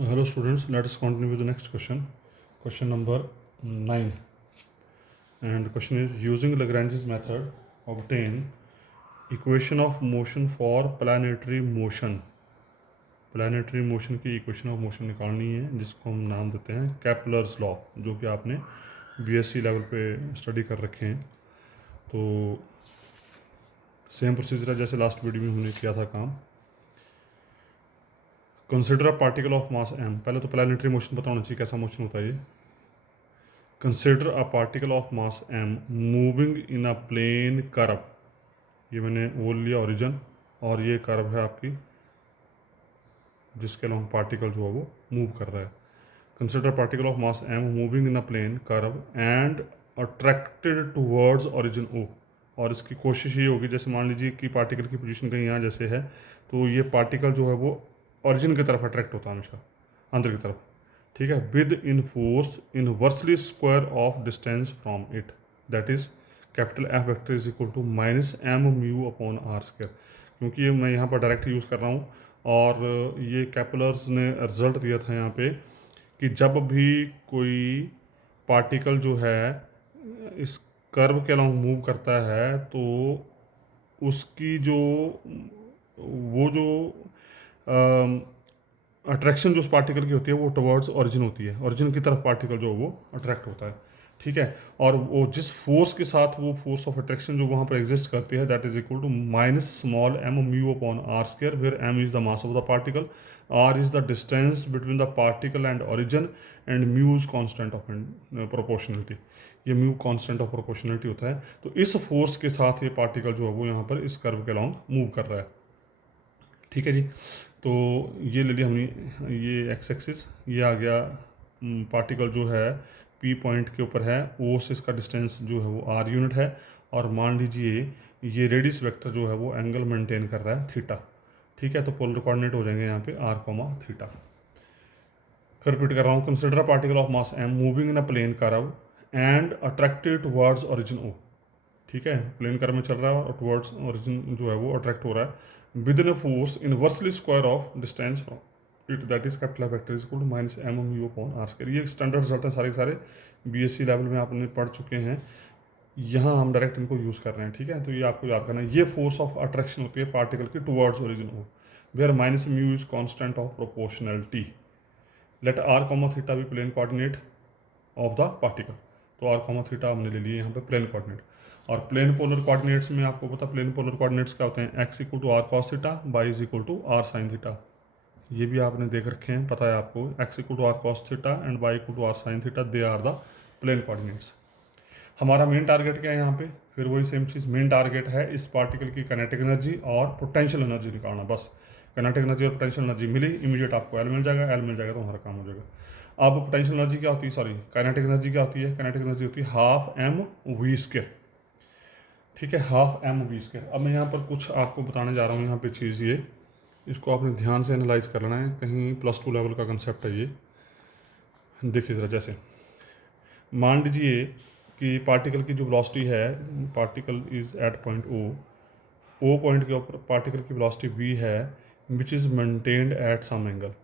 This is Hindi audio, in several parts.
Hello students, let us continue with the next question. Question number 9. And the question is, using Lagrange's method, obtain equation of motion for planetary motion. Planetary motion की इक्वेशन ऑफ मोशन निकालनी है, जिसको हम नाम देते हैं कैपलर्स लॉ, जो कि आपने बीएससी लेवल पे स्टडी कर रखे हैं। तो सेम प्रोसीजर है जैसे लास्ट वीडियो में हमने किया था काम। Consider a particle of mass m। पहले तो प्लानिटरी मोशन पता होना चाहिए कैसा मोशन होता है ये। Consider a particle of mass m moving in a plane curve. ये मैंने वो लिया ओरिजिन, और ये कर्व है आपकी जिसके अलॉन्ग पार्टिकल जो है वो मूव कर रहा है। Consider particle of mass m moving in a plane curve and attracted towards origin o। और इसकी कोशिश ये होगी, जैसे मान लीजिए कि पार्टिकल की पोजीशन कहीं यहाँ जैसे है, तो ये पार्टिकल जो है वो ओरिजिन की तरफ अट्रैक्ट होता है हमेशा, अंदर की तरफ। ठीक है, with in force inversely square of distance from it, that is capital F vector is equal to minus M mu upon are square. क्योंकि ये मैं यहाँ पर डायरेक्ट यूज़ कर रहा हूँ, और ये कैपलर्स ने रिजल्ट दिया था यहाँ पे कि जब भी कोई पार्टिकल जो है इस कर्व के अलॉन्ग मूव करता है, तो उसकी जो वो जो अट्रैक्शन जो उस पार्टिकल की होती है वो टवर्ड्स ओरिजिन होती है, ओरिजिन की तरफ पार्टिकल जो वो अट्रैक्ट होता है। ठीक है, और वो जिस फोर्स के साथ वो फोर्स ऑफ अट्रैक्शन जो वहाँ पर एग्जिस्ट करती है, that is equal to minus small M mu upon are square, where M is the mass of the particle, R is the distance between the particle and origin, and mu is constant of proportionality. ये म्यू कॉन्स्टेंट ऑफ प्रोपोर्शनलिटी होता है। तो इस फोर्स के साथ ये पार्टिकल जो है वो यहाँ पर इस कर्व के अलॉन्ग मूव कर रहा है। ठीक है जी, तो ये ले लिया हमने, ये एक्स एक्सिस, ये आ गया पार्टिकल जो है पी पॉइंट के ऊपर है, ओ से इसका डिस्टेंस जो है वो आर यूनिट है, और मान लीजिए ये रेडियस वेक्टर जो है वो एंगल मेंटेन कर रहा है थीटा। ठीक है, तो पोलर कोऑर्डिनेट हो जाएंगे यहाँ पे आर कॉमा थीटा। फिर रिपीट कर रहा हूँ, consider particle of mass M moving in a plane curve and attracted towards origin O. ठीक है, प्लेन कर्व में चल रहा है और टुवर्ड्स ओरिजिन जो है वो अट्रैक्ट हो रहा है with in a force inversely square of distance from it, that is capital F vector is equal to minus M mu upon are square. ये स्टैंडर्ड रिजल्ट है, सारे के सारे बीएससी लेवल में आपने पढ़ चुके हैं। यहाँ हम डायरेक्ट इनको यूज़ कर रहे हैं। ठीक है, तो ये आपको याद करना है, ये फोर्स ऑफ अट्रैक्शन होती है पार्टिकल की towards origin O, where minus mu is constant of proportionality. Let r comma theta भी plane coordinate of the particle. तो आर कॉमा थीटा हमने ले लिए यहाँ पे प्लेन कोऑर्डिनेट। और प्लेन पोलर कोऑर्डिनेट्स में आपको पता, प्लेन पोलर कोऑर्डिनेट्स क्या होते हैं, x equal to are cos theta, y is equal to are sine theta. ये भी आपने देख रखे हैं, पता है आपको, x equal to are cos theta and Y equal to are sine theta, they are the plane coordinates. हमारा मेन टारगेट क्या है यहाँ पे, फिर वही सेम चीज़, मेन टारगेट है इस पार्टिकल की काइनेटिक एनर्जी और पोटेंशियल एनर्जी निकालना। बस काइनेटिक एनर्जी और पोटेंशियल एनर्जी मिली, इमीडिएट आपको एल मिल जाएगा, एल मिल जाएगा तो हमारा काम हो जाएगा। अब पोटेंशियल एनर्जी क्या होती है, सॉरी काइनेटिक एनर्जी क्या होती है, काइनेटिक एनर्जी होती है हाफ एम वी स्क्वायर। ठीक है, हाफ एम वी स्क्वायर। अब मैं यहाँ पर कुछ आपको बताने जा रहा हूँ यहाँ पे चीज़, ये इसको आपने ध्यान से एनालाइज कर लेना है, कहीं +2 लेवल का कंसेप्ट है ये। देखिए ज़रा, जैसे मान लीजिए कि पार्टिकल की जो वेलोसिटी है, particle is at point O point के ऊपर पार्टिकल की वेलोसिटी v है, which is maintained at some angle.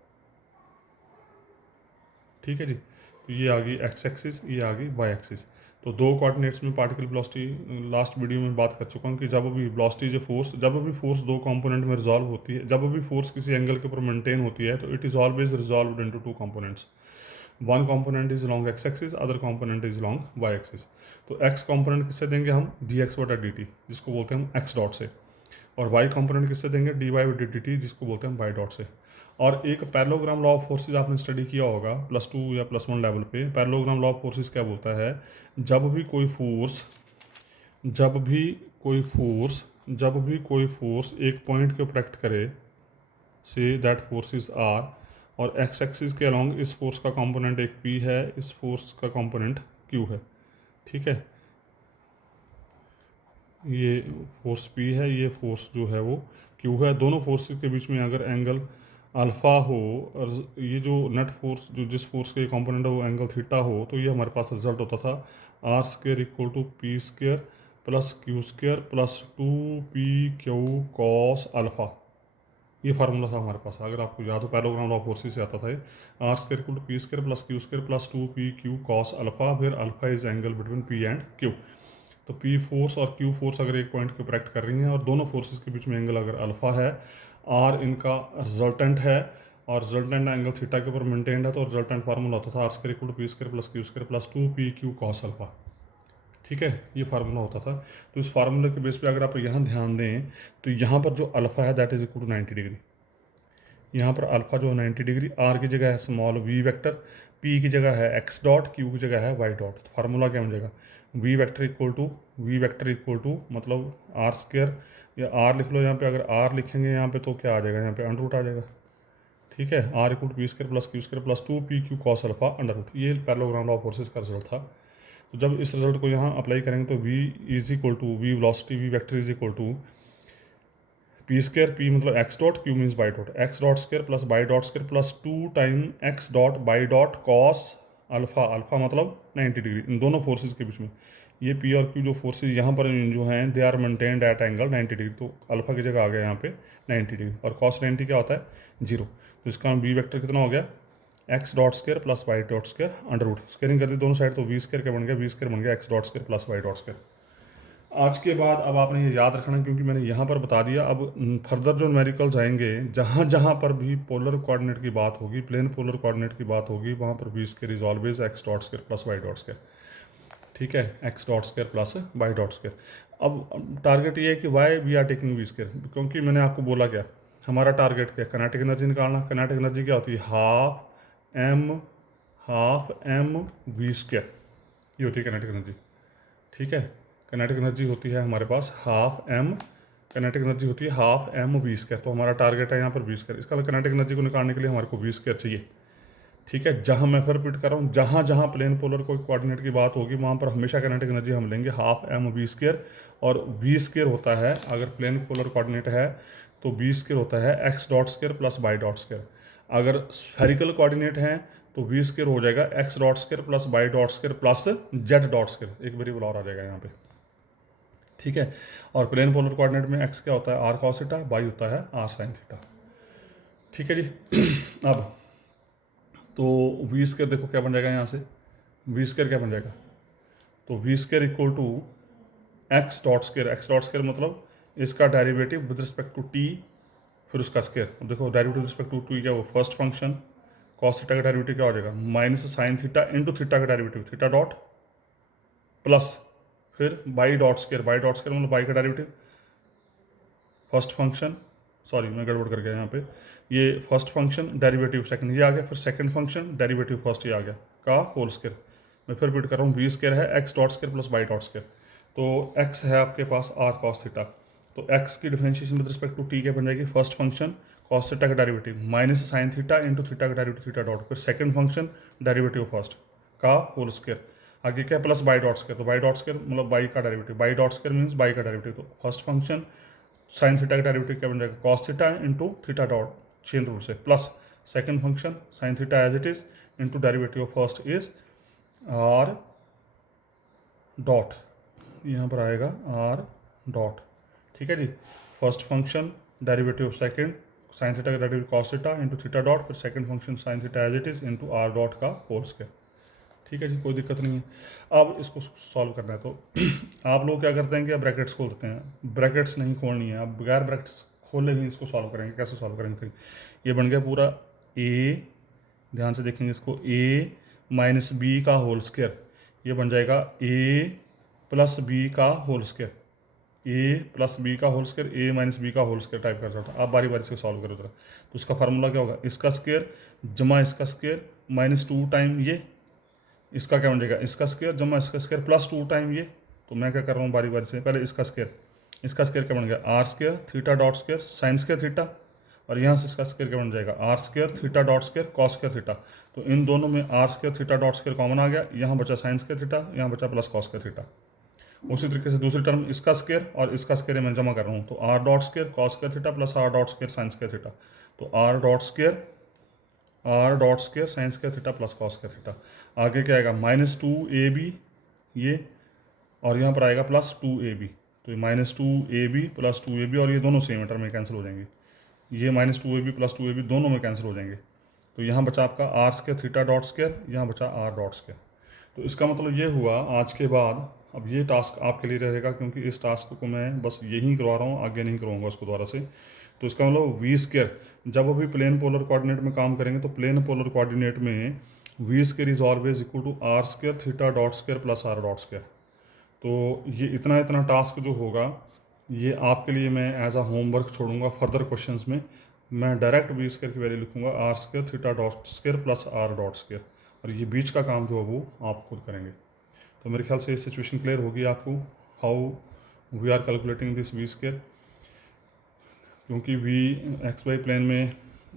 ठीक है जी, तो ये आ गई एक्स एक्सिस, ये आ गई वाई एक्सिस। तो दो कोऑर्डिनेट्स में पार्टिकल वेलोसिटी लास्ट वीडियो में बात कर चुका हूँ कि जब भी वेलोसिटी जो फोर्स, जब भी फोर्स दो कंपोनेंट में रिजॉल्व होती है, जब भी फोर्स किसी एंगल के ऊपर मेंटेन होती है, तो it is always resolve into two components. One component is long X axis, other component is long Y axis. तो एक्स कंपोनेंट किससे देंगे हम, डी एक्स बटा डी टी, जिसको बोलते हैं हम एक्स डॉट से, और वाई कंपोनेंट किससे देंगे, डी वाई बटा डी टी, जिसको बोलते हैं हम वाई डॉट से। और एक पैरेललोग्राम लॉ ऑफ फोर्सेज आपने स्टडी किया होगा +2 या +1 लेवल पे। पैरेललोग्राम लॉ ऑफ फोर्सेज क्या बोलता है, जब भी कोई फोर्स जब भी कोई फोर्स जब भी कोई फोर्स एक पॉइंट के ऊपर एक्ट करे, say that force is R, और एक्स एक्सिस के अलॉन्ग इस फोर्स का कंपोनेंट एक पी है, इस फोर्स का कंपोनेंट क्यू है। ठीक है, ये फोर्स पी है, ये फोर्स जो है वो क्यू है। दोनों फोर्सेस के बीच में अगर एंगल अल्फा हो, और ये जो नेट फोर्स जो जिस फोर्स के कंपोनेंट है वो एंगल थीटा हो, तो ये हमारे पास रिजल्ट होता था R square equal to P square plus Q square plus 2 P Q cos alpha. ये फार्मूला था हमारे पास, अगर आपको याद हो पैरेललोग्राम लॉ ऑफ फोर्सेस से आता था ये, r square equal to P square plus Q square plus 2pq cos alpha, फिर alpha is angle between p and q. तो पी फोर्स और क्यू फोर्स अगर एक पॉइंट को प्रेक्ट कर रही हैं और दोनों फोर्सेस के बीच में एंगल अगर अल्फा है, आर इनका रिजल्टेंट है और रिजल्टेंट एंगल थीटा के ऊपर मेंटेन्ड है, तो रिजल्टेंट फार्मूला होता था R square equal to P square plus Q square plus 2pq cos alpha. ठीक है, ये फार्मूला होता था। तो इस फार्मूले के बेस पे अगर आप यहाँ ध्यान दें तो यहाँ पर जो अल्फा है that is equal to 90 degree. यहाँ पर अल्फा जो है 90 डिग्री, आर की जगह है स्मॉल वी वेक्टर, पी की जगह है एक्स डॉट, क्यू की जगह है वाई डॉट। तो फार्मूला क्या बन जाएगा, वी वेक्टर इक्वल टू मतलब आर स्क्वायर, या आर लिख लो यहाँ पे, अगर आर लिखेंगे यहाँ पे तो क्या आ जाएगा, यहाँ पे अंडर रूट आ जाएगा। ठीक है, R equal to P square plus Q square plus 2pq cos alpha under root. ये पैरेललोग्राम लॉ ऑफ फोर्सेस का रिजल्ट था। तो जब इस रिजल्ट को यहाँ अप्लाई करेंगे तो v is equal to v velocity v vector is equal to P square, p मतलब x dot, q means y dot, x dot square plus y dot square plus 2 time x dot y dot cos alpha, alpha मतलब 90 डिग्री इन दोनों फोर्सेज के बीच में। ये पी और क्यू जो फोर्सेज यहाँ पर जो हैं they are maintained at angle 90 degree, तो अल्फा की जगह आ गया यहाँ पे 90 डिग्री, और कॉस 90 क्या होता है 0। तो इसका बी वेक्टर कितना हो गया, x dot square plus Y dot square under root, squaring कर दी दोनों साइड, तो वी स्क्वायर क्या बन गया, वी स्क्वायर बन गया x dot square plus Y dot square. आज के बाद अब आपने ये याद रखना क्योंकि मैंने यहाँ पर बता दिया। अब फर्दर जो न्यूमेरिकल्स आएंगे, जहाँ जहाँ पर भी पोलर कोऑर्डिनेट की बात होगी, प्लेन पोलर कोऑर्डिनेट की बात होगी, वहाँ पर V square is always x dot square plus Y dot square. ठीक है, x dot square plus Y dot square. अब टारगेट ये है कि why we are taking V square, क्योंकि मैंने आपको बोला क्या, हमारा टारगेट क्या है, कनेटिक एनर्जी निकालना। कनेटिक एनर्जी क्या होती है, हाफ एम वी स्क्वायर, ये होती है कनेटिक एनर्जी। ठीक है, कनेटिक एनर्जी होती है हमारे पास कनेटिक एनर्जी होती है हाफ एम वी स्क्वायर। तो हमारा टारगेट है यहाँ पर वी स्क्वायर। इसका कनेटिक एनर्जी को निकालने के लिए हमारे को वी स्क्वायर चाहिए। ठीक है, जहाँ मैं फिर रिपीट कर रहा हूँ, जहाँ जहाँ प्लेन पोलर कोई कोऑर्डिनेट की बात होगी वहाँ पर हमेशा कनेटिक एनर्जी हम लेंगे हाफ एम वी स्क्वायर। और वी स्क्वायर होता है, अगर प्लेन पोलर कोऑर्डिनेट है तो वी स्क्वायर होता है x dot square plus Y dot square. अगर स्फेरिकल कोऑर्डिनेट है तो वी स्क्वायर हो जाएगा x dot square plus Y dot square plus z dot square, एक वेरिएबल और आ जाएगा यहाँ पे। ठीक है, और प्लेन पोलर कोऑर्डिनेट में एक्स क्या होता है आर कॉस थीटा, वाई होता है आर साइन थीटा। ठीक है जी। अब तो वी स्क्वायर देखो क्या बन जाएगा यहाँ से, वी स्क्वायर क्या बन जाएगा, तो we square equal to x dot square मतलब इसका derivative with respect to t, फिर उसका स्क्वायर। देखो derivative with respect to t क्या हो, फर्स्ट फंक्शन कॉस थीटा का डेरिवेटिव क्या हो जाएगा, minus sine theta into theta का डेरिवेटिव थीटा डॉट, प्लस फिर बाई डॉट स्क्वायर मतलब बाई का डेरिवेटिव, फर्स्ट फंक्शन, सॉरी मैं गड़बड़ कर गया यहाँ पे, ये फर्स्ट फंक्शन डेरिवेटिव सेकंड ये आ गया, फिर सेकंड फंक्शन डेरिवेटिव फर्स्ट ये आ गया का होल स्क्वायर। मैं फिर रिपीट कर रहा हूँ, वी स्क्वायर है x dot square plus Y dot square. तो एक्स है आपके पास आर कॉस थीटा, तो एक्स की differentiation with respect to t क्या बन जाएगी, फर्स्ट फंक्शन कॉस थीटा का derivative minus sine theta into theta का डेरिवेटिव थीटा डॉट, फिर सेकंड फंक्शन डेरिवेटिव फर्स्ट का होल स्क्वायर, आगे क्या प्लस बाई डॉट स्क्वायर, तो बाई डॉट स्क्वायर मतलब बाई का derivative, by dot square means y का डेरिवेटिव, तो फर्स्ट फंक्शन साइन थीटा का डेरिवेटिव क्या बन जाएगा, cos theta into theta dot chain rule से, plus second function sine theta as it is into derivative of first is r dot, यहाँ पर आएगा आर डॉट। ठीक है जी, first function derivative second sine theta का derivative cos theta into theta dot, फिर second function sine theta as it is into are dot का होल स्क्वायर। ठीक है जी, कोई दिक्कत नहीं है। अब इसको सॉल्व करना है तो आप लोग क्या करते हैं कि ब्रैकेट्स खोलते हैं, ब्रैकेट्स नहीं खोलनी है, अब बगैर ब्रैकेट्स खोले ही इसको सॉल्व करेंगे। कैसे सॉल्व करेंगे, तो ये बन गया पूरा ए, ध्यान से देखेंगे इसको, ए माइनस बी का होल स्क्वायर, ये बन जाएगा ए प्लस बी का होल स्क्वायर, ए प्लस बी का होल स्क्वायर, ए माइनस बी का होल स्क्वायर टाइप कर सकता है। आप बारी बारी से सॉल्व करो जरा। तो इसका फार्मूला क्या होगा, इसका स्क्वायर जमा इसका स्क्वायर माइनस 2 टाइम ये, इसका क्या बन जाएगा, इसका स्क्वायर जमा इसका स्क्वायर प्लस 2 टाइम ये। तो मैं क्या कर रहा हूँ बारी बारी से, पहले इसका स्क्वायर क्या बन गया, r square theta dot square sine square theta, और यहाँ से इसका स्क्वायर क्या बन जाएगा, r square theta dot square cos square theta. तो इन दोनों में r square theta dot square common आ गया, यहाँ बचा साइन स्क्वायर थीटा, यहाँ बचा प्लस कॉस स्क्वायर थीटा। उसी तरीके से दूसरी टर्म इसका स्क्वायर और इसका स्क्वायर मैं जमा कर रहा हूँ, तो are dot square cos square theta plus are dot square sine square theta. तो are dot square sine square theta plus cos square theta. आगे क्या आएगा, माइनस 2ab ये, और यहाँ पर आएगा प्लस 2ab, तो ये माइनस 2ab प्लस 2ab, और ये दोनों सेम है, टर्म में कैंसिल हो जाएंगे। ये minus two A B plus two A B दोनों में कैंसिल हो जाएंगे। तो यहाँ बचा आपका R square theta dot square, यहाँ बचा आर डॉट स्क्वायर। तो इसका मतलब ये हुआ आज के बाद अब ये टास्क आपके लिए रहेगा, क्योंकि इस टास्क को मैं बस यही करवा रहा हूँ, आगे नहीं करवाऊंगा उसको दोबारा से। तो इसका मतलब वी स्क्वायर, जब अभी प्लेन पोलर कोऑर्डिनेट में काम करेंगे तो प्लेन पोलर कोऑर्डिनेट में we square is always equal to R square theta dot square plus are dot square. तो ये इतना इतना टास्क जो होगा ये आपके लिए मैं एज अ होमवर्क छोड़ूंगा। फर्दर क्वेश्चंस में मैं डायरेक्ट वी स्क्वायर की वैल्यू लिखूंगा R square theta dot square plus are dot square, और ये बीच का काम जो है वो आप खुद करेंगे। तो मेरे ख्याल से ये सिचुएशन क्लियर होगी आपको, how we are calculating this V square. क्योंकि वी एक्स वाई प्लेन में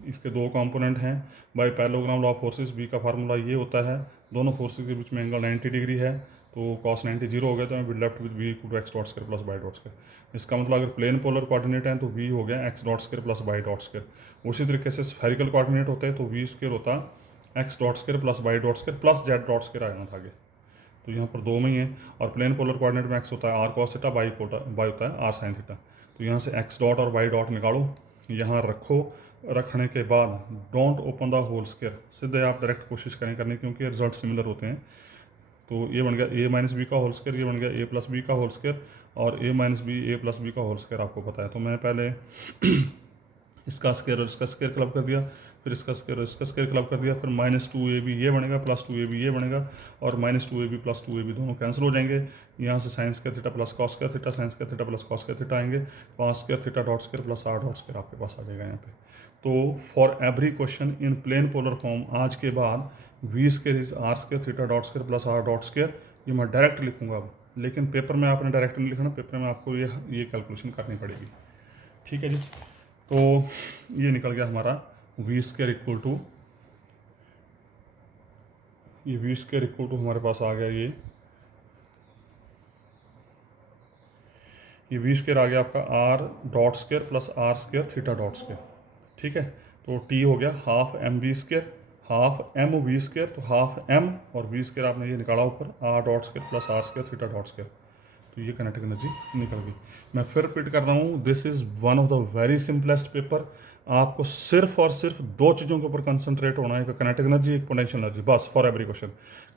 इसके दो कंपोनेंट हैं, by parallelogram law of forces B का फार्मूला ये होता है, दोनों फोर्सेस के बीच में एंगल 90 डिग्री है, तो cos 90 जीरो हो गया, तो मैं left with V equal to x dot square plus y dot square. इसका मतलब अगर प्लेन पोलर कोऑर्डिनेट है तो वी हो गया x dot square plus y dot square. उसी तरीके से स्फेरिकल कोऑर्डिनेट होते हैं तो वी स्क्वायर होता x dot square plus y dot square plus z dot square आ जाना था आगे। तो यहाँ पर दो में ही है, और प्लेन पोलर कोऑर्डिनेट में एक्स होता है आर कॉस थीटा, बाई होता है आर साइन थीटा। तो यहाँ से एक्स डॉट और वाई डॉट निकालो, यहाँ रखो, रखने के बाद don't open the whole square, सीधे आप डायरेक्ट कोशिश करें करने, क्योंकि रिजल्ट सिमिलर होते हैं। तो ये बन गया ए माइनस बी का होल स्क्वायर, ये बन गया ए प्लस बी का होल स्क्वायर, और ए माइनस बी ए प्लस बी का होल स्क्वायर आपको पता है। तो मैं पहले इसका स्क्वायर और इसका स्क्वायर क्लब कर दिया, फिर इसका स्क्वायर और इसका स्क्वायर क्लब कर दिया, फिर माइनस टू ए बी ये बनेगा प्लस टू ए बी ये बनेगा, और minus two A B plus two A B दोनों कैंसिल हो जाएंगे। यहाँ से sine square theta plus cos square theta, sine square theta plus cos square theta आएंगे, पाँच square theta dot square plus are dot square आपके पास आ जाएगा यहाँ पे। तो for every question in plane polar form आज के बाद V square is R square theta dot square plus are dot square, ये मैं डायरेक्ट लिखूंगा अब, लेकिन पेपर में आपने डायरेक्ट नहीं लिखना, पेपर में आपको ये कैलकुलेशन करनी पड़ेगी। ठीक है जी। तो ये निकल गया हमारा वी स्क्वायर इक्वल टू, ये वी स्क्वायर इक्वल टू हमारे पास आ गया ये वी स्क्वायर आ गया आपका R dot square plus R square theta dot square. ठीक है, तो टी हो गया half M we square, half M we square, तो हाफ एम और वी स्क्वायर आपने ये निकाला ऊपर R dot square plus R square theta dot square. तो ये काइनेटिक एनर्जी निकल गई। मैं फिर रिपीट कर रहा हूँ, this is one of the very simplest paper. आपको सिर्फ और सिर्फ दो चीज़ों के ऊपर कंसंट्रेट होना है, एक काइनेटिक एनर्जी, एक पोटेंशियल एनर्जी, बस for every question.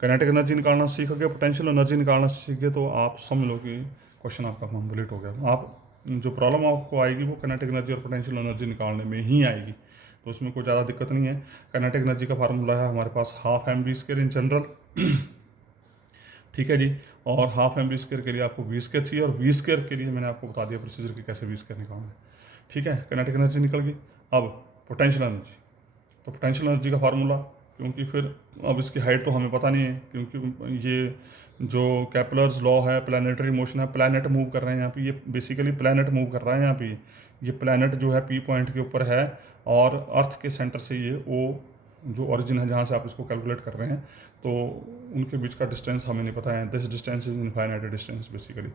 Kinetic energy निकालना सीखोगे, पोटेंशियल एनर्जी निकालना सीख गए, तो आप समझ लो कि क्वेश्चन आपका कंप्लीट हो गया। आप जो प्रॉब्लम आपको आएगी वो काइनेटिक एनर्जी और पोटेंशियल एनर्जी निकालने में ही आएगी, तो उसमें कोई ज़्यादा दिक्कत नहीं है। काइनेटिक एनर्जी का फार्मूला है हमारे पास half M we square in general. ठीक है जी, और हाफ एम वी स्क्वायर के लिए आपको वी स्क्वायर चाहिए, और वी स्क्वायर के लिए मैंने आपको बता दिया प्रोसीजर कि कैसे वी स्क्वायर निकालना है। ठीक है, काइनेटिक एनर्जी निकल गई। अब पोटेंशियल एनर्जी, तो पोटेंशियल एनर्जी का फार्मूला, क्योंकि फिर अब इसकी हाइट तो हमें पता नहीं है, क्योंकि ये जो कैपलर्स लॉ है, प्लानिटरी मोशन है, प्लैनेट मूव कर रहे हैं यहाँ पे, ये बेसिकली प्लैनेट मूव कर रहा है यहाँ पे, ये प्लैनेट जो है पी पॉइंट के ऊपर है, और अर्थ के सेंटर से ये ओ जो ओरिजिन है जहाँ से आप इसको कैलकुलेट कर रहे हैं, तो उनके बीच का डिस्टेंस हमें नहीं पता है। This distance is infinite distance basically.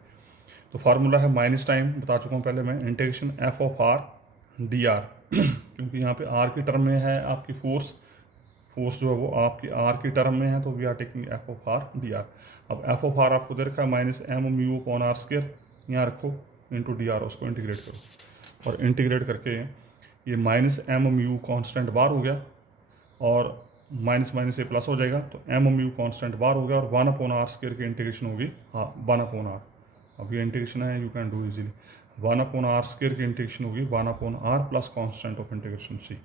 तो फार्मूला है माइनस टाइम, बता चुका हूँ पहले मैं, integration F of R D are, क्योंकि यहाँ पे आर की टर्म में है आपकी फोर्स जो है वो आपकी आर की टर्म में है, तो we are taking F of R D R. अब एफ ऑफ आर आपको दे रखा है minus M mu upon are square, यहाँ रखो इंटू डी आर, उसको इंटीग्रेट करो, और इंटीग्रेट करके ये माइनस एम म्यू कॉन्स्टेंट बार हो गया, और माइनस माइनस ए प्लस हो जाएगा, तो एम म्यू कॉन्स्टेंट बार हो गया, और वन अपॉन आर स्क्वायर की इंटीग्रेशन होगी वन अपॉन आर। अब ये इंटीग्रेशन है, you can do easily, one upon are square की इंटीग्रेशन होगी one upon r plus constant of integration c.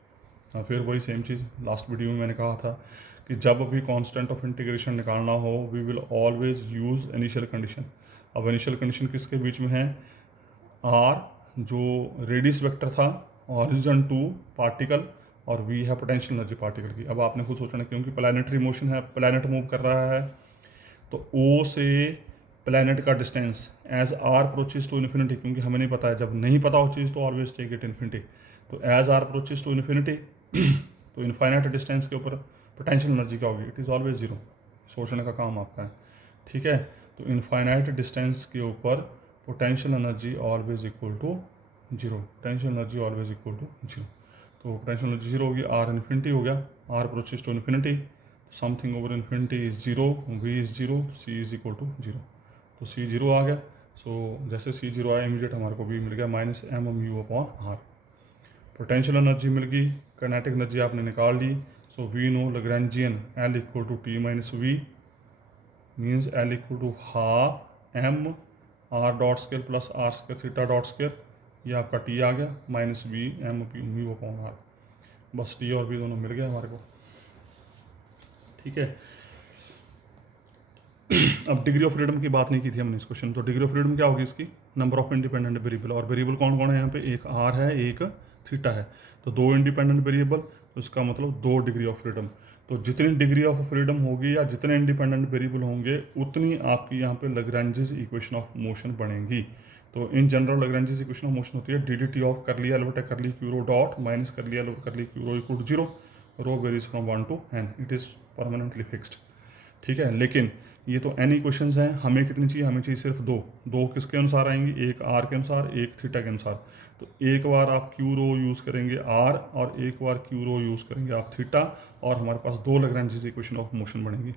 फिर वही सेम चीज़ लास्ट वीडियो में मैंने कहा था कि जब भी कांस्टेंट ऑफ इंटीग्रेशन निकालना हो we will always use initial condition. अब इनिशियल कंडीशन किसके बीच में है, आर जो रेडियस वेक्टर था ऑरिजिन टू पार्टिकल, और वी है पोटेंशियल एनर्जी पार्टिकल की। अब आपने खुद सोचना, क्योंकि प्लैनेटरी मोशन है, प्लैनेट मूव कर रहा है, तो ओ से प्लैनेट का distance as R approaches to infinity, क्योंकि हमें नहीं पता है, जब नहीं पता हो चीज़ तो ऑलवेज टेक इट इन्फिनिटी, तो as R approaches to infinity, तो इनफाइनाइट डिस्टेंस के ऊपर पोटेंशियल एनर्जी क्या होगी, इट इज़ ऑलवेज जीरो। सोचने का काम आपका है। ठीक है, तो इनफाइनाइट डिस्टेंस के ऊपर potential energy always equal to zero, potential energy always equal to zero. तो पोटेंशियल एनर्जी जीरो होगी, आर इन्फिनिटी हो गया, R approaches to infinity, something over infinity is zero, V is zero, C is equal to zero, तो सी जीरो आ गया। सो जैसे सी जीरो आया इमीडिएट हमारे को वी मिल गया minus M mu upon R. Potential energy मिल गई, काइनेटिक एनर्जी आपने निकाल ली। So we know Lagrangian L equal to T minus V means L equal to half M R dot square plus R square theta dot square, ये आपका टी आ गया, minus V M mu upon R. बस टी और वी दोनों मिल गए हमारे को, ठीक है। अब डिग्री ऑफ फ्रीडम की बात नहीं की थी हमने इस क्वेश्चन, तो डिग्री ऑफ फ्रीडम क्या होगी इसकी, नंबर ऑफ इंडिपेंडेंट वेरिएबल, और वेरिएबल कौन कौन है यहाँ पे, एक आर है एक थीटा है, तो दो इंडिपेंडेंट वेरिएबल, तो इसका मतलब दो डिग्री ऑफ फ्रीडम। तो जितनी डिग्री ऑफ फ्रीडम होगी या जितने इंडिपेंडेंट वेरिएबल होंगे उतनी आपकी यहाँ पे लैग्रेंजेस इक्वेशन ऑफ मोशन बनेगी। तो in general Lagrange's equation of motion होती है D D T of curly L बटा curly Q rho dot minus curly L curly Q rho equal to zero, rho varies from 1 to n, it is permanently fixed, ठीक है। लेकिन ये तो एन इक्वेशंस हैं, हमें कितनी चाहिए, हमें चाहिए सिर्फ दो, दो किसके अनुसार आएंगी, एक आर के अनुसार एक थीटा के अनुसार। तो एक बार आप क्यू रो यूज़ करेंगे आर और एक बार क्यू रो यूज़ करेंगे आप थीटा, और हमारे पास दो लैग्रेंजेस इक्वेशन ऑफ मोशन बनेगी।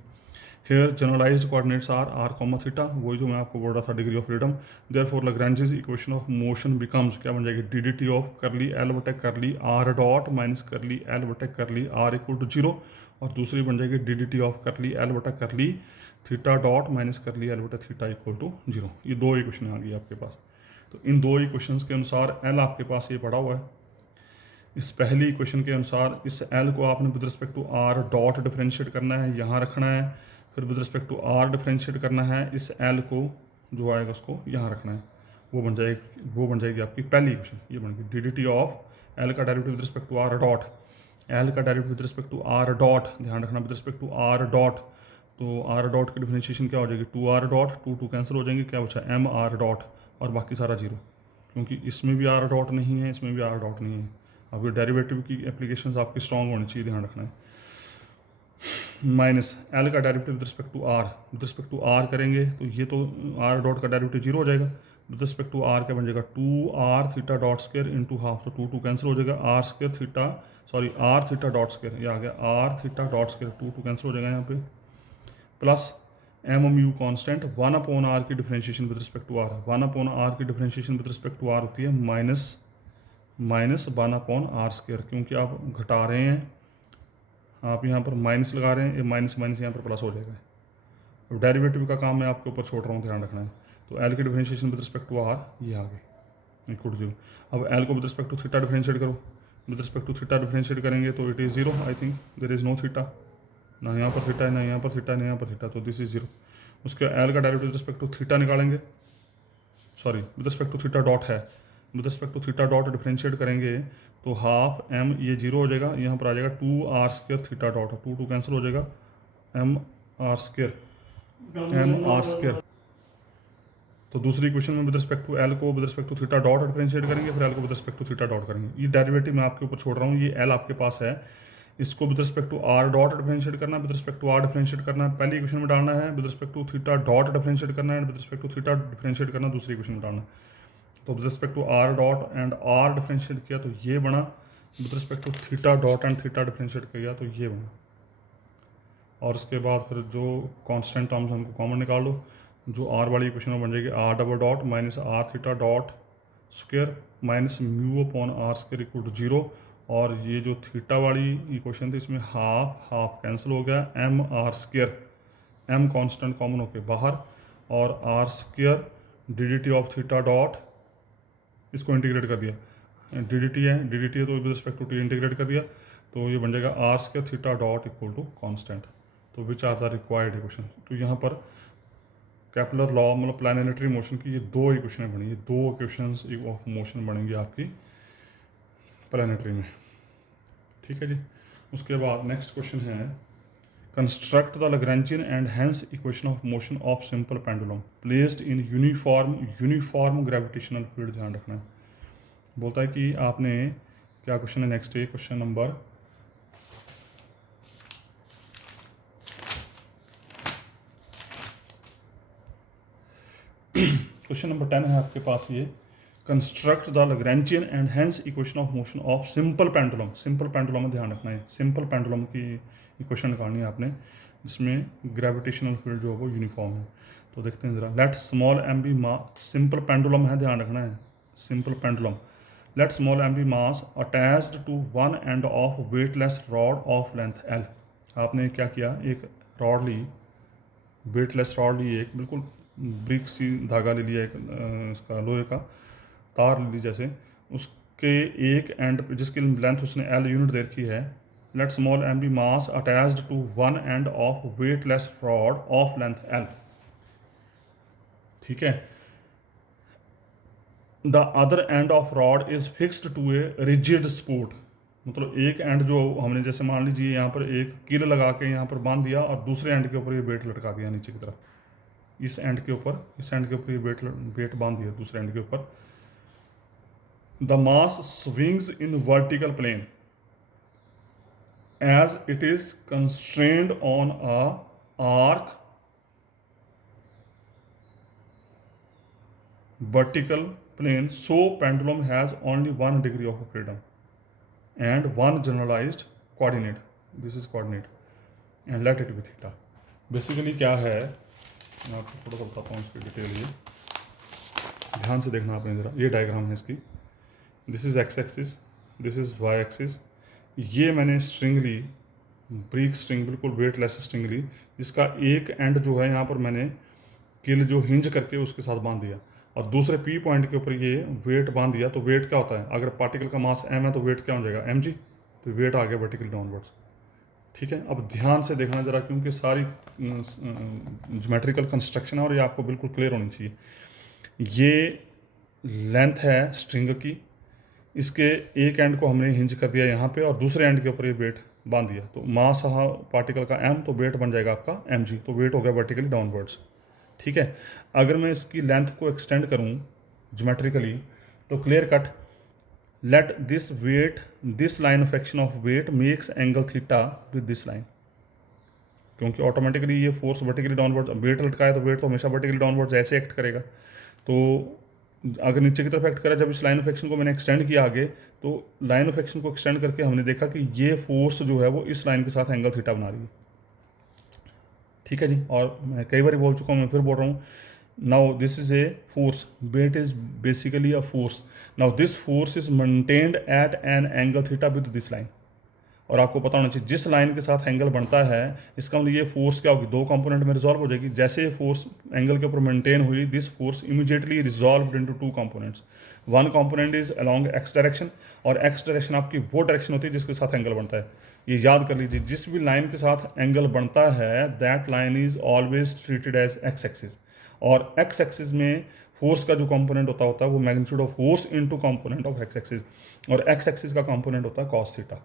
Here generalized coordinates R comma theta, वही जो मैं आपको बोल रहा था degree of freedom. Therefore Lagrange's equation of motion becomes क्या बन जाएगी, D D T of curly L बटे curly R dot minus curly L बटे curly are equal to zero, और दूसरी बन जाएगी D D T of curly L बटा करली theta dot minus curly L बटा थीटा इक्वल टू जीरो। ये दो इक्वेशन आ गई आपके पास। तो इन दो इक्वेशंस के अनुसार एल आपके पास ये पड़ा हुआ है। इस पहली इक्वेशन के अनुसार इस एल को आपने with respect to R dot differentiate करना है, यहाँ रखना है, फिर with respect to R differentiate करना है, इस एल को जो आएगा उसको यहाँ रखना है, वो बन जाएगी आपकी पहली इक्वेशन। ये बन गई D D T of L का derivative with respect to R dot, L का derivative with respect to R dot, ध्यान रखना with respect to R dot. तो आर डॉट की डिफरेंशिएशन क्या हो जाएगी, two R dot, two cancel हो जाएंगे, क्या बचा एम आर डॉट, और बाकी सारा जीरो, क्योंकि इसमें भी आर डॉट नहीं है, इसमें भी आर डॉट नहीं है। आपके डेरिवेटिव की एप्लीकेशंस आपकी स्ट्रॉन्ग होनी चाहिए, ध्यान रखना है। माइनस एल का derivative with respect to R करेंगे तो ये तो आर डॉट का डेरिवेटिव जीरो हो जाएगा, विद रिस्पेक्ट टू आर क्या बन जाएगा, two R theta dot square into half, तो टू कैंसिल हो जाएगा, R square theta R theta dot square, ये आ गया R theta dot square, two cancel हो जाएगा यहाँ पे, plus M mu constant one upon R की differentiation with respect to R, one upon R की differentiation with respect to R होती है minus one upon R square, क्योंकि आप घटा रहे हैं, आप यहाँ पर माइनस लगा रहे हैं, ये माइनस माइनस यहाँ पर प्लस हो जाएगा। अब डेरिवेटिव का काम मैं आपके ऊपर छोड़ रहा हूँ, ध्यान रखना है। तो एल की differentiation with respect to R ये आ गई इक्वल टू जीरो। अब एल को with respect to theta differentiate करो, with respect to theta differentiate करेंगे तो it is zero, I think there is no theta, ना यहाँ पर थीटा है, ना यहाँ पर थीटा है, ना यहाँ पर थीटा, तो दिस इज जीरो। उसके एल का derivative with respect to theta निकालेंगे, sorry with respect to theta dot है, with respect to theta dot differentiate करेंगे तो हाफ एम ये जीरो हो जाएगा, यहाँ पर आ जाएगा two R square theta dot, two cancel हो जाएगा, एम आर स्केयर। तो दूसरी इक्वेशन में विद रिस्पेक्ट टू एल को with respect to theta dot differentiate करेंगे, फिर एल को with respect to theta dot करेंगे। ये डेरिवेटिव मैं आपके ऊपर छोड़ रहा हूँ, ये एल आपके पास है, इसको with respect to R dot differentiate करना है, with respect to R differentiate करना है, पहली इक्वेशन में डालना है, with respect to theta dot differentiate करना है, with respect to theta differentiate करना दूसरी इक्वेशन में डालना है। तो with respect to R dot and R differentiate किया तो ये बना, with respect to theta dot and theta differentiate किया तो ये बना, और उसके बाद फिर जो कांस्टेंट टर्म्स हमको कॉमन निकाल लो, जो आर वाली इक्वेशन में बन जाएगी R double dot minus R theta dot square minus mu upon R square equal to zero, और ये जो थीटा वाली इक्वेशन थी इसमें हाफ कैंसिल हो गया, M R square, M constant common होके बाहर, और R square D D T of theta dot, इसको इंटीग्रेट कर दिया, डी डी टी है तो with respect to T integrate कर दिया, तो ये बन जाएगा R square theta dot equal to constant. तो which are the required equation. तो यहाँ पर कैपलर लॉ मतलब प्लैनेटरी मोशन की ये दो इक्वेशन बनी, ये दो इक्वेशंस ऑफ मोशन बनेंगी आपकी प्लैनेटरी में, ठीक है जी। उसके बाद नेक्स्ट क्वेश्चन है, construct the Lagrangian and hence equation of motion of simple pendulum placed in uniform gravitational field, ध्यान रखना है। बोलता है कि आपने क्या क्वेश्चन है नेक्स्ट, ये क्वेश्चन नंबर क्वेश्चन नंबर 10 है आपके पास, ये construct the Lagrangian and hence equation of motion of simple pendulum. Simple pendulum में ध्यान रखना है, सिंपल पेंडुलम की इक्वेशन निकालनी है आपने, जिसमें ग्रेविटेशनल फील्ड जो है वो यूनिफॉर्म है। तो देखते हैं जरा, let small M be simple pendulum है, ध्यान रखना है, simple pendulum, let small M be mass attached to one end of weightless rod of length L. आपने क्या किया, एक रॉड ली, वेटलेस रॉड ली, एक बिल्कुल ब्रिक सी धागा ले लिया, एक इसका लोहे का तार ले ली जैसे, उसके एक एंड पे जिसकी लेंथ उसने एल यूनिट दे रखी है, let small M be mass attached to one end of weightless rod of length l. ठीक है, the other end of rod is fixed to a rigid support. मतलब एक एंड जो हमने जैसे मान लीजिए यहाँ पर एक कील लगा के यहाँ पर बांध दिया और दूसरे एंड के ऊपर ये वेट लटका दिया नीचे की तरफ, इस एंड के ऊपर ये वेट बांध दिया दूसरे एंड के ऊपर। The mass swings in vertical plane as it is constrained on a arc vertical plane, so pendulum has only one degree of freedom and one generalized coordinate. This is coordinate and let it be theta. Basically क्या है, मैं आपको थोड़ा सा बताता हूँ इसकी डिटेल। ये ध्यान से देखना आपने ज़रा, ये डायग्राम है इसकी। This is x axis, this is y axis. ये मैंने स्ट्रिंग ली, ब्रिक स्ट्रिंग, बिल्कुल वेटलेस स्ट्रिंग ली, जिसका एक एंड जो है यहाँ पर मैंने किल जो हिंज करके उसके साथ बांध दिया और दूसरे पी पॉइंट के ऊपर ये वेट बांध दिया। तो वेट क्या होता है, अगर पार्टिकल का मास एम है तो वेट क्या हो जाएगा, एम जी। तो वेट आ गया वर्टिकल डाउनवर्ड्स। ठीक है, अब ध्यान से देखना ज़रा, क्योंकि सारी ज्योमेट्रिकल कंस्ट्रक्शन है और ये आपको बिल्कुल क्लियर होनी चाहिए। ये लेंथ है स्ट्रिंग की, इसके एक एंड को हमने हिंज कर दिया यहाँ पे और दूसरे एंड के ऊपर ये वेट बांध दिया। तो मास रहा पार्टिकल का एम, तो वेट बन जाएगा आपका एम जी। तो वेट हो गया वर्टिकली डाउनवर्ड्स। ठीक है, अगर मैं इसकी लेंथ को एक्सटेंड करूं ज्योमेट्रिकली तो clear cut, let this weight, this line of action of weight makes angle theta with this line, क्योंकि ऑटोमेटिकली ये फोर्स वर्टिकली डाउनवर्ड, वेट लटका है तो वेट तो हमेशा वर्टिकली डाउनवर्ड ऐसे एक्ट करेगा। तो अगर नीचे की तरफ एक्ट करा, जब इस लाइन ऑफ एक्शन को मैंने एक्सटेंड किया आगे, तो लाइन ऑफ एक्शन को एक्सटेंड करके हमने देखा कि ये फोर्स जो है वो इस लाइन के साथ एंगल थीटा बना रही है। ठीक है जी, और मैं कई बार बोल चुका हूँ, मैं फिर बोल रहा हूँ, now this is a force, weight is basically a force. Now this force is maintained at an angle theta with this line. और आपको पता होना चाहिए जिस लाइन के साथ एंगल बनता है, इसका मतलब ये फोर्स क्या होगी, दो कंपोनेंट में रिजॉल्व हो जाएगी। जैसे ये फोर्स एंगल के ऊपर मेंटेन हुई, this force immediately resolve into two components. One component is along x direction, और एक्स डायरेक्शन आपकी वो डायरेक्शन होती है जिसके साथ एंगल बनता है। ये याद कर लीजिए, जिस भी लाइन के साथ एंगल बनता है that line is always treated as x axis. और एक्स एक्सिस में फोर्स का जो कंपोनेंट होता है वो magnitude of force into component of x axis, और एक्स एक्सिस का कंपोनेंट होता है कॉस थीटा।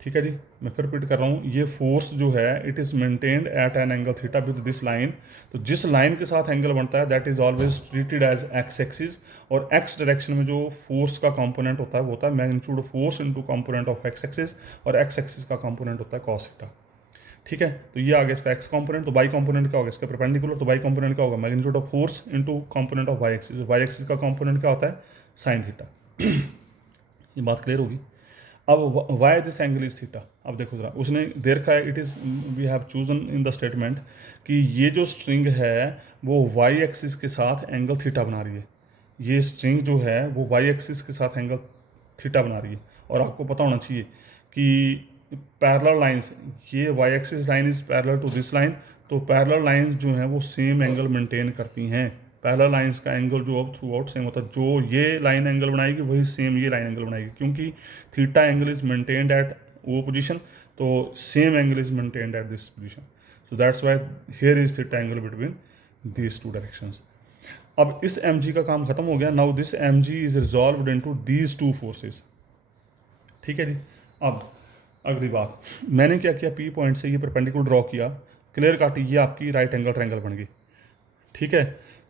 ठीक है जी, मैं फिर रिपीट कर रहा हूँ, ये फोर्स जो है it is maintained at an angle theta with this line. तो जिस लाइन के साथ एंगल बनता है that is always treated as x axis, और एक्स डायरेक्शन में जो फोर्स का कंपोनेंट होता है वो होता है magnitude of force into component of x axis, और एक्स एक्सिस का कंपोनेंट होता है कॉस थीटा। ठीक है, तो ये आ गया इसका एक्स कंपोनेंट। तो वाई कंपोनेंट क्या होगा, इसका परपेंडिकुलर, तो वाई कंपोनेंट क्या होगा, magnitude of force into component of y axis. Y axis का कंपोनेंट क्या होता है, साइन थीटा। ये बात क्लियर होगी। अब why this angle is theta, अब देखो जरा, उसने दे रखा है, it is we have chosen in the statement कि ये जो स्ट्रिंग है वो वाई एक्सिस के साथ एंगल थीटा बना रही है। ये स्ट्रिंग जो है वो वाई एक्सिस के साथ एंगल थीटा बना रही है। और आपको पता होना चाहिए कि पैरेलल लाइंस, ये y axis line is parallel to this line, तो पैरेलल लाइंस जो हैं वो सेम एंगल मेंटेन करती हैं। पैरेलल लाइंस का एंगल जो अब थ्रू आउट सेम होता है, जो ये लाइन एंगल बनाएगी वही सेम ये लाइन एंगल बनाएगी, क्योंकि theta angle is maintained at वो पोजीशन, तो same angle is maintained at this position. So that's why here is theta angle between these two directions. अब इस एम जी का काम खत्म हो गया। Now this m g is resolved into these two forces. ठीक है जी, अब अगली बात, मैंने क्या किया, पी पॉइंट से ये परपेंडिकुलर ड्रॉ किया, क्लियर काट, ये आपकी राइट एंगल ट्रायंगल बन गई। ठीक है,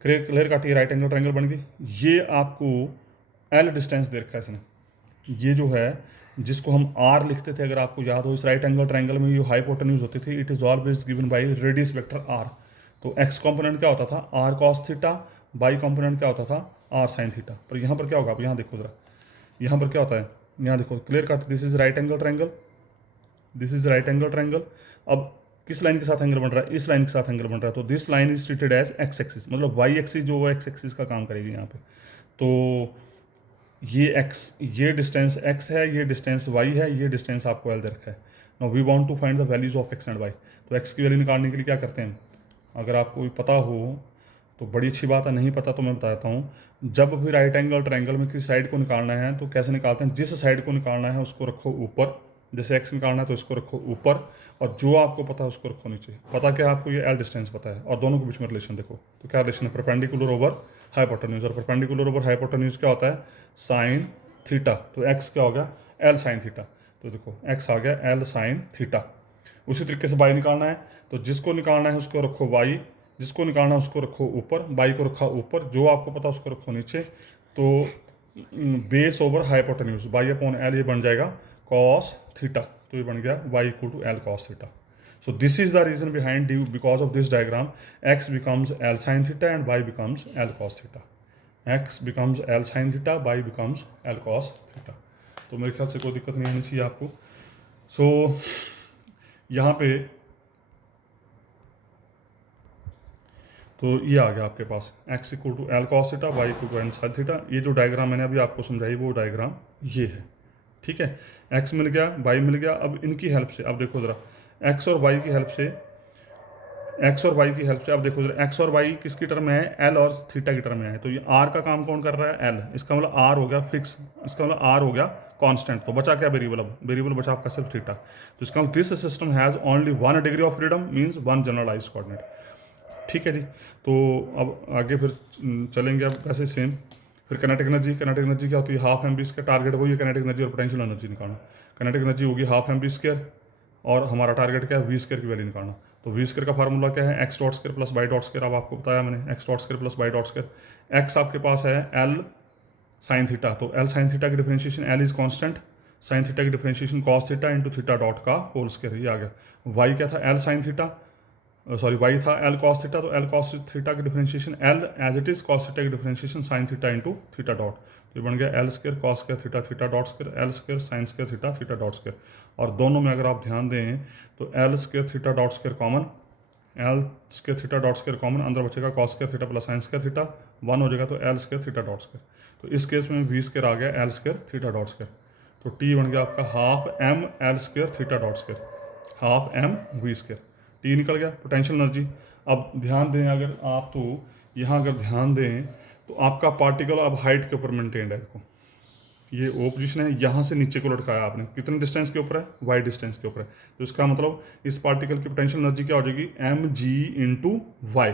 क्लियर काट, ये राइट एंगल ट्रायंगल बन गई। ये आपको एल डिस्टेंस दे रखा है इसने, ये जो है जिसको हम आर लिखते थे, अगर आपको याद हो, इस राइट एंगल ट्रायंगल में जो हाइपोटेन्यूज होती थी, it is always given by radius vector r. तो एक्स कंपोनेंट क्या होता था, r cos theta, y component क्या होता था, आर साइन थीटा। पर यहाँ पर क्या होगा, आप यहाँ देखो जरा, यहाँ पर क्या होता है, यहाँ देखो clear cut, this is right angle triangle, this is right angle triangle. अब किस लाइन के साथ एंगल बन रहा है, इस लाइन के साथ एंगल बन रहा है, तो this line is treated as x axis, मतलब वाई एक्सिस जो वो एक्स एक्सिस का काम करेगी यहाँ पे। तो ये एक्स, ये डिस्टेंस एक्स है, ये डिस्टेंस वाई है, ये डिस्टेंस आपको एल दे रखा है। Now we want to find the values of x and y. तो एक्स की वैल्यू निकालने के लिए क्या करते हैं, अगर आपको पता हो तो बड़ी अच्छी बात है, नहीं पता तो मैं बताता हूँ। जब भी राइट एंगल ट्रायंगल में किसी साइड को निकालना है तो कैसे निकालते हैं, जिस साइड को निकालना है उसको रखो ऊपर, जैसे एक्स निकालना है तो इसको रखो ऊपर, और जो आपको पता है उसको रखो नीचे। पता क्या है आपको, ये एल डिस्टेंस पता है, और दोनों के बीच में रिलेशन देखो तो क्या रिलेशन है, परपेंडिकुलर ओवर हाइपोटेन्यूज। और परपेंडिकुलर ओवर हाइपोटेन्यूज क्या होता है, साइन थीटा। तो एक्स क्या हो गया, एल साइन थीटा। तो देखो एक्स आ गया एल साइन थीटा। उसी तरीके से वाई निकालना है, तो जिसको निकालना है उसको रखो वाई, जिसको निकालना है उसको रखो ऊपर, बाई को रखा ऊपर, जो आपको पता उसको रखो नीचे। तो base over hypotenuse by upon l, ये बन जाएगा कॉस थीटा। तो ये बन गया y equal to l cos theta. So this is the reason behind because of this diagram, x becomes L sin theta and y becomes L cos theta. x becomes L sin theta, y becomes L cos theta. तो मेरे ख्याल से कोई दिक्कत नहीं आनी चाहिए आपको। सो यहाँ पे तो ये आ गया आपके पास x equal to l cos theta, y equal to n sine theta. ये जो डायग्राम मैंने अभी आपको समझाई वो डायग्राम ये है, ठीक है। x मिल गया, y मिल गया। अब इनकी हेल्प से अब देखो ज़रा, x और y की हेल्प से, एक्स और वाई की हेल्प से अब देखो जरा, एक्स और वाई किसकी टर्म में है, एल और थीटा की टर्म में है। तो ये आर का काम कौन कर रहा है, एल। इसका मतलब आर हो गया फिक्स, इसका मतलब आर हो गया कांस्टेंट। तो बचा क्या वेरिएबल, अब वेरिएबल बचा आपका सिर्फ थीटा। तो इसका मतलब this system has only 1 degree of freedom, means 1 generalised coordinate. ठीक है जी। तो अब आगे फिर चलेंगे अब वैसे सेम। फिर काइनेटिक एनर्जी, काइनेटिक एनर्जी क्या होती है, half m v square. Target वही है काइनेटिक एनर्जी और पोटेंशियल एनर्जी निकालना। काइनेटिक एनर्जी होगी हाफ एम बी स्क्वायर, और हमारा टारगेट क्या है, वी स्क्वायर की वैल्यू निकालना। तो वी स्क्वायर का फार्मूला क्या है, x dot square plus Y dot square. अब आपको बताया मैंने, X dot square plus Y dot square. X आपके पास है एल साइन थीटा, तो एल साइन थीटा की differentiation, L is constant, sine theta की differentiation cos theta into theta dot का होल स्क्वायर, ये आ गया। वाई क्या था, L sine theta, sorry Y था एल कॉस थीटा, तो एल कॉस थीटा की differentiation L as it is cos theta की differentiation sine theta into theta dot. तो ये बन गया L square cos square theta theta dot square, L square sine square theta theta dot square. और दोनों में अगर आप ध्यान दें तो L square theta dot square common, L square theta dot square common, अंदर बचेगा cos square theta plus sine square theta, 1 हो जाएगा तो L square theta dot square. तो इस केस में वी स्क्वायर आ गया L square theta dot square. तो टी बन गया आपका half m l square theta dot square, half M we square. T निकल गया। पोटेंशियल एनर्जी अब ध्यान दें अगर आप, तो यहाँ अगर ध्यान दें तो आपका पार्टिकल अब हाइट के ऊपर मेंटेन्ड है। देखो ये ओ पोजिशन है, यहाँ से नीचे को लटकाया आपने, कितने डिस्टेंस के ऊपर है, वाई डिस्टेंस के ऊपर है। तो इसका मतलब इस पार्टिकल की पोटेंशियल एनर्जी क्या हो जाएगी, एम जी इंटू वाई,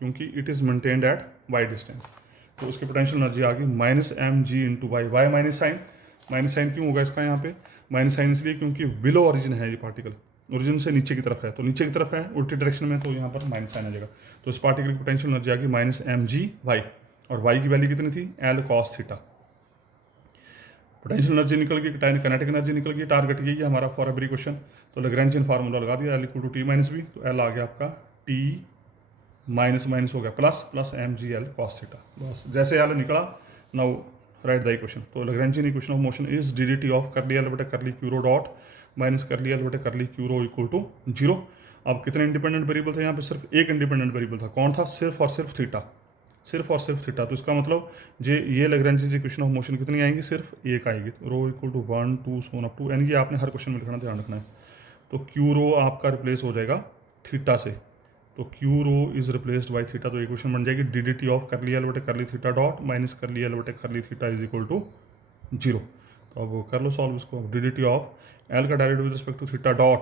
क्योंकि it is maintained at y distance. तो उसकी पोटेंशियल एनर्जी आ गई minus m g into y. Y minus sign, minus sign क्यों होगा इसका यहाँ पे, माइनस साइन इसलिए क्योंकि बिलो ओरिजिन है ये पार्टिकल, ओरिजिन से नीचे की तरफ है, तो नीचे की तरफ है उल्टी डायरेक्शन में, तो यहाँ पर माइनस साइन आ जाएगा। तो इस पार्टिकल की पोटेंशियल एनर्जी आ गई माइनस एम जी वाई, और वाई की वैल्यू कितनी थी, L cos theta. Potential energy निकल गई, काइनेटिक एनर्जी निकल गई। टारगेट यही है हमारा फॉर एवरी क्वेश्चन। तो लैग्रैन्जियन फार्मूला लगा दिया, l equal to T minus v, तो एल आ गया आपका टी माइनस माइनस हो गया plus, plus M G l cos theta. बस जैसे एल निकला, नाउ राइट द इक्वेशन। तो Lagrangian equation of motion is d D T of curly L बटे करली क्यूरो डॉट माइनस करली एल बटे करली क्यूरो इक्वल टू जीरो। अब कितने इंडिपेंडेंट वेरिएबल थे यहाँ पे, सिर्फ एक इंडिपेंडेंट वेरिएबल था, कौन था, सिर्फ और सिर्फ थीटा, सिर्फ और सिर्फ थीटा। तो इसका मतलब ये लैग्रैन्जियन इक्वेशन ऑफ मोशन कितनी आएंगी, सिर्फ एक आएगी। तो रो इक्वल टू 1 2 सोन अप टू, यानी कि आपने हर क्वेश्चन में लिखना, ध्यान रखना है। तो क्यू रो आपका रिप्लेस हो जाएगा थीटा से, तो Q rho is replaced by theta. तो इक्वेशन बन जाएगी D D T of curly L बटे curly theta dot minus curly L बटे curly theta is equal to zero. तो अब कर लो सॉल्व इसको। D D T of L का direct with respect to theta dot,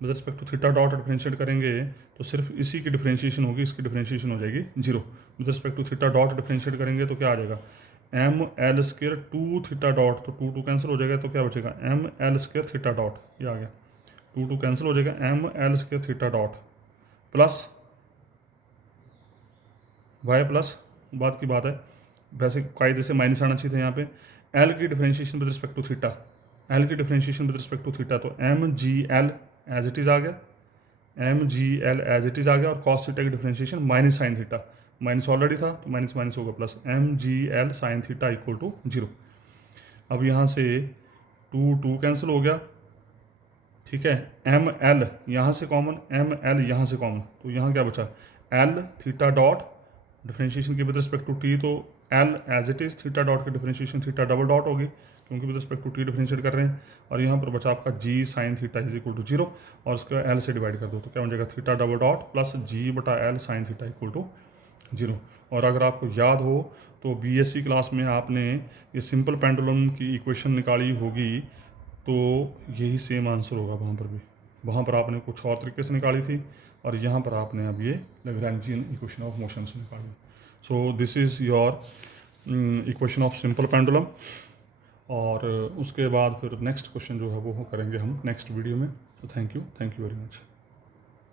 with respect to theta dot differentiate करेंगे तो सिर्फ इसी की डिफरेंशिएशन होगी, इसकी डिफरेंशिएशन हो जाएगी zero. With respect to theta dot differentiate करेंगे तो क्या आ जाएगा, m l square two theta dot, तो टू टू कैंसिल हो जाएगा, तो क्या बचेगा, m l square theta dot, ये आ गया, टू टू कैंसिल हो जाएगा, m l square theta dot plus y plus, बात की बात है, वैसे कायदे से माइनस आना चाहिए था यहाँ पे। एल की differentiation with respect to theta, L की differentiation with respect to theta, तो M ji L as it is आ गया, M ji L as it is आ गया, और कॉस थीटा की differentiation minus sine theta, minus already था तो माइनस माइनस होगा plus, M G L sine theta equal to zero. अब यहाँ से टू टू कैंसिल हो गया, ठीक है, एम एल यहाँ से कॉमन, एम एल यहाँ से कॉमन, तो यहाँ क्या बचा, एल थीटा डॉट डिफरेंशिएशन की विद रिस्पेक्ट टू टी, तो L as it is, theta dot की डिफरेंशिएशन थीटा डबल डॉट होगी क्योंकि with respect to T differentiate कर रहे हैं, और यहाँ पर बचा आपका G sine theta is equal to 0 और उसके एल से डिवाइड कर दो तो क्या हो जाएगा theta double dot plus g बटा l sine theta equal to 0। और अगर आपको याद हो तो बीएससी क्लास में आपने ये सिंपल पेंडुलम की इक्वेशन निकाली होगी, तो यही सेम आंसर होगा वहाँ पर भी। वहाँ पर आपने कुछ और तरीके से निकाली थी और यहाँ पर आपने अब ये लैग्रैन्जियन इक्वेशन ऑफ मोशन से निकाली। So this is your equation of simple pendulum. और उसके बाद फिर नेक्स्ट क्वेश्चन जो है वो करेंगे हम नेक्स्ट वीडियो में। तो थैंक यू वेरी मच।